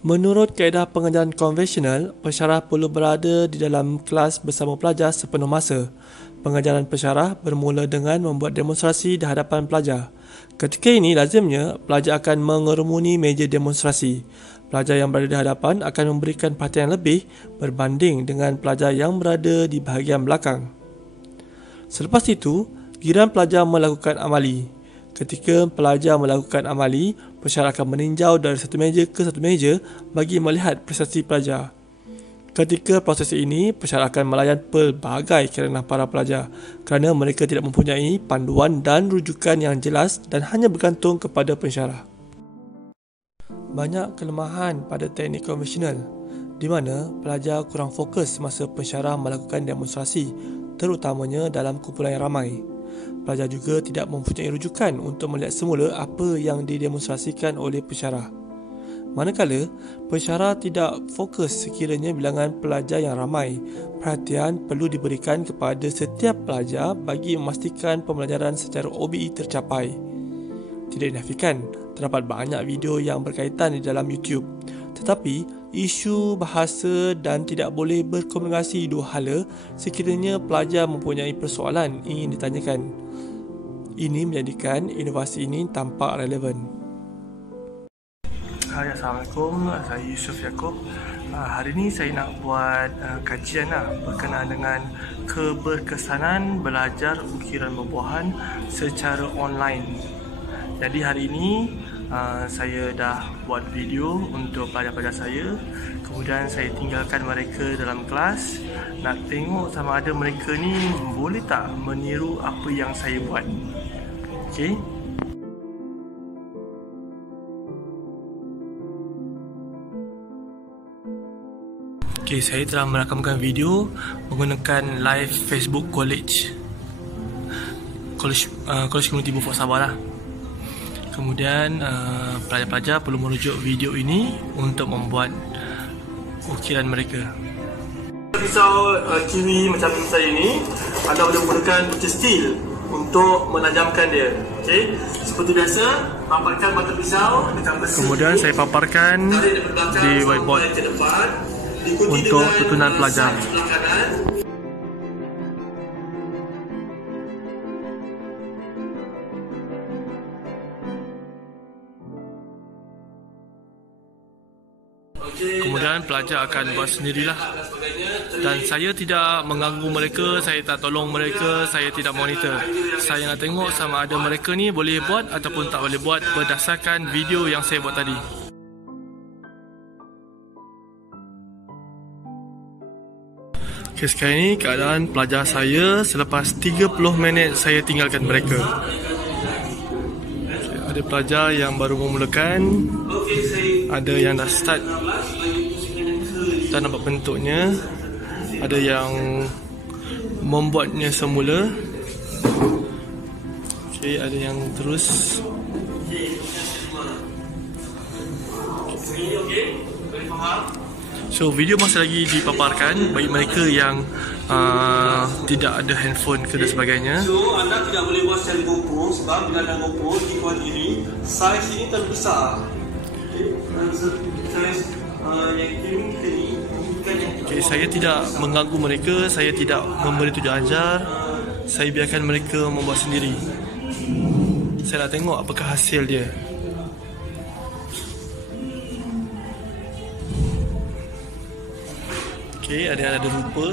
Menurut kaedah pengajaran konvensional, pensyarah perlu berada di dalam kelas bersama pelajar sepenuh masa. Pengajaran pensyarah bermula dengan membuat demonstrasi di hadapan pelajar. Ketika ini, lazimnya pelajar akan mengerumuni meja demonstrasi. Pelajar yang berada di hadapan akan memberikan perhatian lebih berbanding dengan pelajar yang berada di bahagian belakang. Selepas itu, giliran pelajar melakukan amali. Ketika pelajar melakukan amali, pensyarah akan meninjau dari satu meja ke satu meja bagi melihat prestasi pelajar. Ketika proses ini, pensyarah akan melayan pelbagai kerana para pelajar kerana mereka tidak mempunyai panduan dan rujukan yang jelas dan hanya bergantung kepada pensyarah. Banyak kelemahan pada teknik konvensional di mana pelajar kurang fokus semasa pensyarah melakukan demonstrasi, terutamanya dalam kumpulan yang ramai. Pelajar juga tidak mempunyai rujukan untuk melihat semula apa yang didemonstrasikan oleh pensyarah. Manakala, pensyarah tidak fokus sekiranya bilangan pelajar yang ramai, perhatian perlu diberikan kepada setiap pelajar bagi memastikan pembelajaran secara OBE tercapai. Tidak dinafikan, terdapat banyak video yang berkaitan di dalam YouTube. Tetapi, isu bahasa dan tidak boleh berkomunikasi dua hala sekiranya pelajar mempunyai persoalan ingin ditanyakan. Ini menjadikan inovasi ini tampak relevan. Hai, Assalamualaikum. Saya Yusuf Yaakob. Hari ini saya nak buat kajian berkenaan dengan keberkesanan belajar ukiran buah-buahan secara online. Jadi hari ini saya dah buat video untuk pelajar-pelajar saya. Kemudian saya tinggalkan mereka dalam kelas. Nak tengok sama ada mereka ni boleh tak meniru apa yang saya buat. Okey. Okey, saya telah merakamkan video menggunakan live Facebook College Community Beaufort Sabah lah. Kemudian pelajar-pelajar perlu merujuk video ini untuk membuat ukiran mereka. Pisau kiwi macam saya ini, anda boleh menggunakan ucis steel untuk menajamkan dia. Okey, seperti biasa, paparkan mata pisau dekat besi. Kemudian saya paparkan di whiteboard untuk tutunan pelajar. Kemudian pelajar akan buat sendirilah. Dan saya tidak mengganggu mereka, saya tak tolong mereka, saya tidak monitor. Saya nak tengok sama ada mereka ni boleh buat ataupun tak boleh buat berdasarkan video yang saya buat tadi. Okay, sekarang ni keadaan pelajar saya selepas 30 minit saya tinggalkan mereka. Okay, ada pelajar yang baru memulakan, ada yang dah start dan nampak bentuknya, ada yang membuatnya semula. Okay, ada yang terus. So video masih lagi dipaparkan bagi mereka yang tidak ada handphone ke dan sebagainya. So anda tidak boleh buat secara GoPro sebab bila ada GoPro di kuat diri, saiz ini terlalu besar. Saiz yang kiri kita ni bukan yang okay, saya tidak mengganggu mereka, saya tidak memberi tunjuk ajar, saya biarkan mereka membuat sendiri. Saya nak tengok apakah hasil dia. Okay, ada yang ada rupa.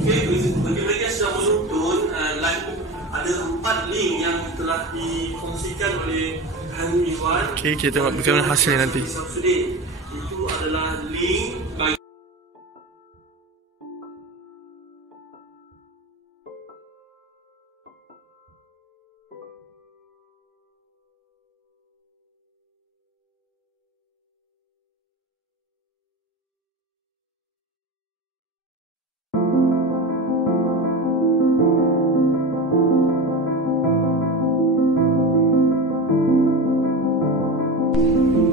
Okay, bagi mereka yang sudah menonton live, ada 4 link yang telah dikongsikan oleh Hanum Iwan. Okay, kita tengok bagaimana hasilnya nanti. Itu adalah link bagi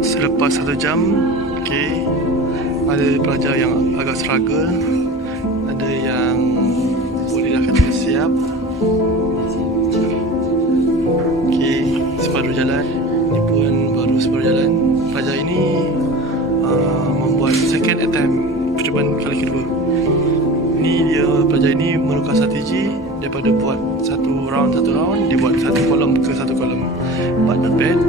selepas 1 jam. Okay, ada pelajar yang agak struggle, ada yang boleh dah kata siap. Okay, separuh jalan. Ini pun baru berjalan. Pelajar ini membuat second attempt, percubaan kali kedua. Ini dia, pelajar ini menukar strategi daripada buat satu round dia buat satu kolom ke satu kolom. But not bad.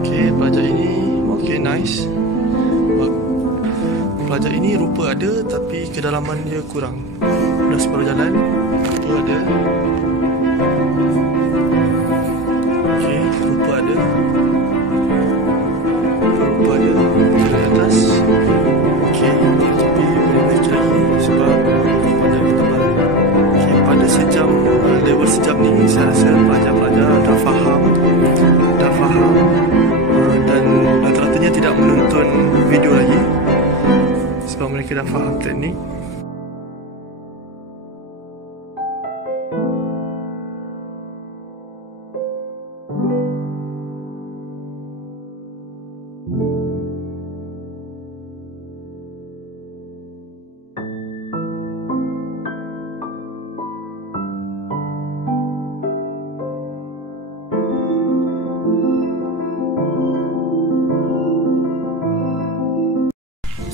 Okay, pelajar ini okay, nice. Pelajar ini rupa ada tapi kedalaman dia kurang. Dah berjalan, rupa ada. Okay, rupa ada. Rupa ada di atas. Okay, tapi boleh baik lagi sebab rupanya dia tebal. Okay, pada level sejam ni saya rasa pelajar-pelajar dah faham dan rata-ratanya tidak menonton video lagi sebab mereka dah faham teknik.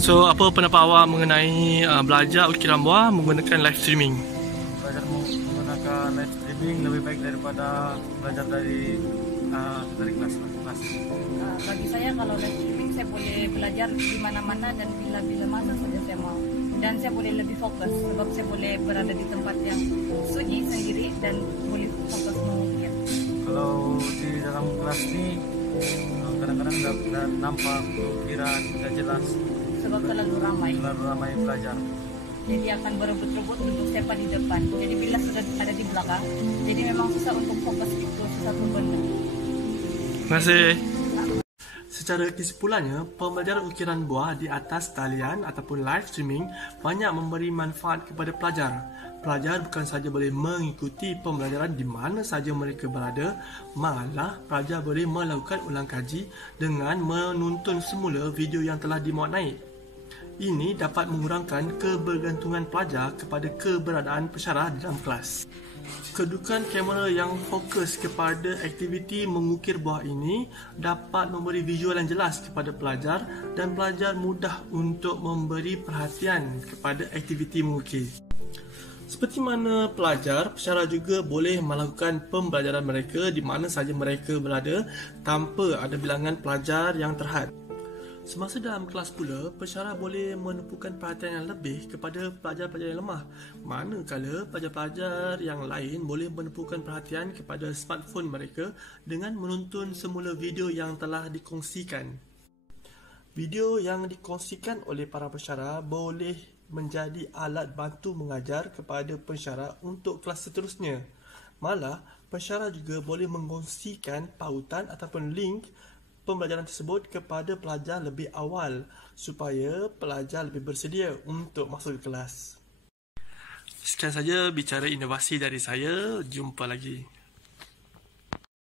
So, apa pendapat awak mengenai belajar ukiran buah menggunakan live streaming? Belajar menggunakan live streaming lebih baik daripada belajar dari kelas. Bagi saya kalau live streaming saya boleh belajar di mana-mana dan bila-bila masa saja saya mau. Dan saya boleh lebih fokus sebab saya boleh berada di tempat yang sunyi sendiri dan boleh fokus mengukir. Kalau di dalam kelas ini kadang-kadang tidak nampak ukiran, tidak jelas. Sebab terlalu ramai pelajar. Jadi akan berebut-rebut untuk siapa di depan. Jadi bila sudah ada di belakang, jadi memang susah untuk fokus itu satu benda. Terima kasih. Secara kesimpulannya, pembelajaran ukiran buah di atas talian ataupun live streaming banyak memberi manfaat kepada pelajar. Pelajar bukan sahaja boleh mengikuti pembelajaran di mana sahaja mereka berada, malah pelajar boleh melakukan ulang kaji dengan menonton semula video yang telah dimuat naik. Ini dapat mengurangkan kebergantungan pelajar kepada keberadaan pensyarah di dalam kelas. Kedudukan kamera yang fokus kepada aktiviti mengukir buah ini dapat memberi visual yang jelas kepada pelajar dan pelajar mudah untuk memberi perhatian kepada aktiviti mengukir. Seperti mana pelajar, pensyarah juga boleh melakukan pembelajaran mereka di mana sahaja mereka berada tanpa ada bilangan pelajar yang terhad. Semasa dalam kelas pula, pensyarah boleh menumpukan perhatian yang lebih kepada pelajar-pelajar yang lemah, manakala pelajar-pelajar yang lain boleh menumpukan perhatian kepada smartphone mereka dengan menonton semula video yang telah dikongsikan. Video yang dikongsikan oleh para pensyarah boleh menjadi alat bantu mengajar kepada pensyarah untuk kelas seterusnya. Malah, pensyarah juga boleh mengkongsikan pautan ataupun link pembelajaran tersebut kepada pelajar lebih awal supaya pelajar lebih bersedia untuk masuk ke kelas. Sekian saja bicara inovasi dari saya. Jumpa lagi.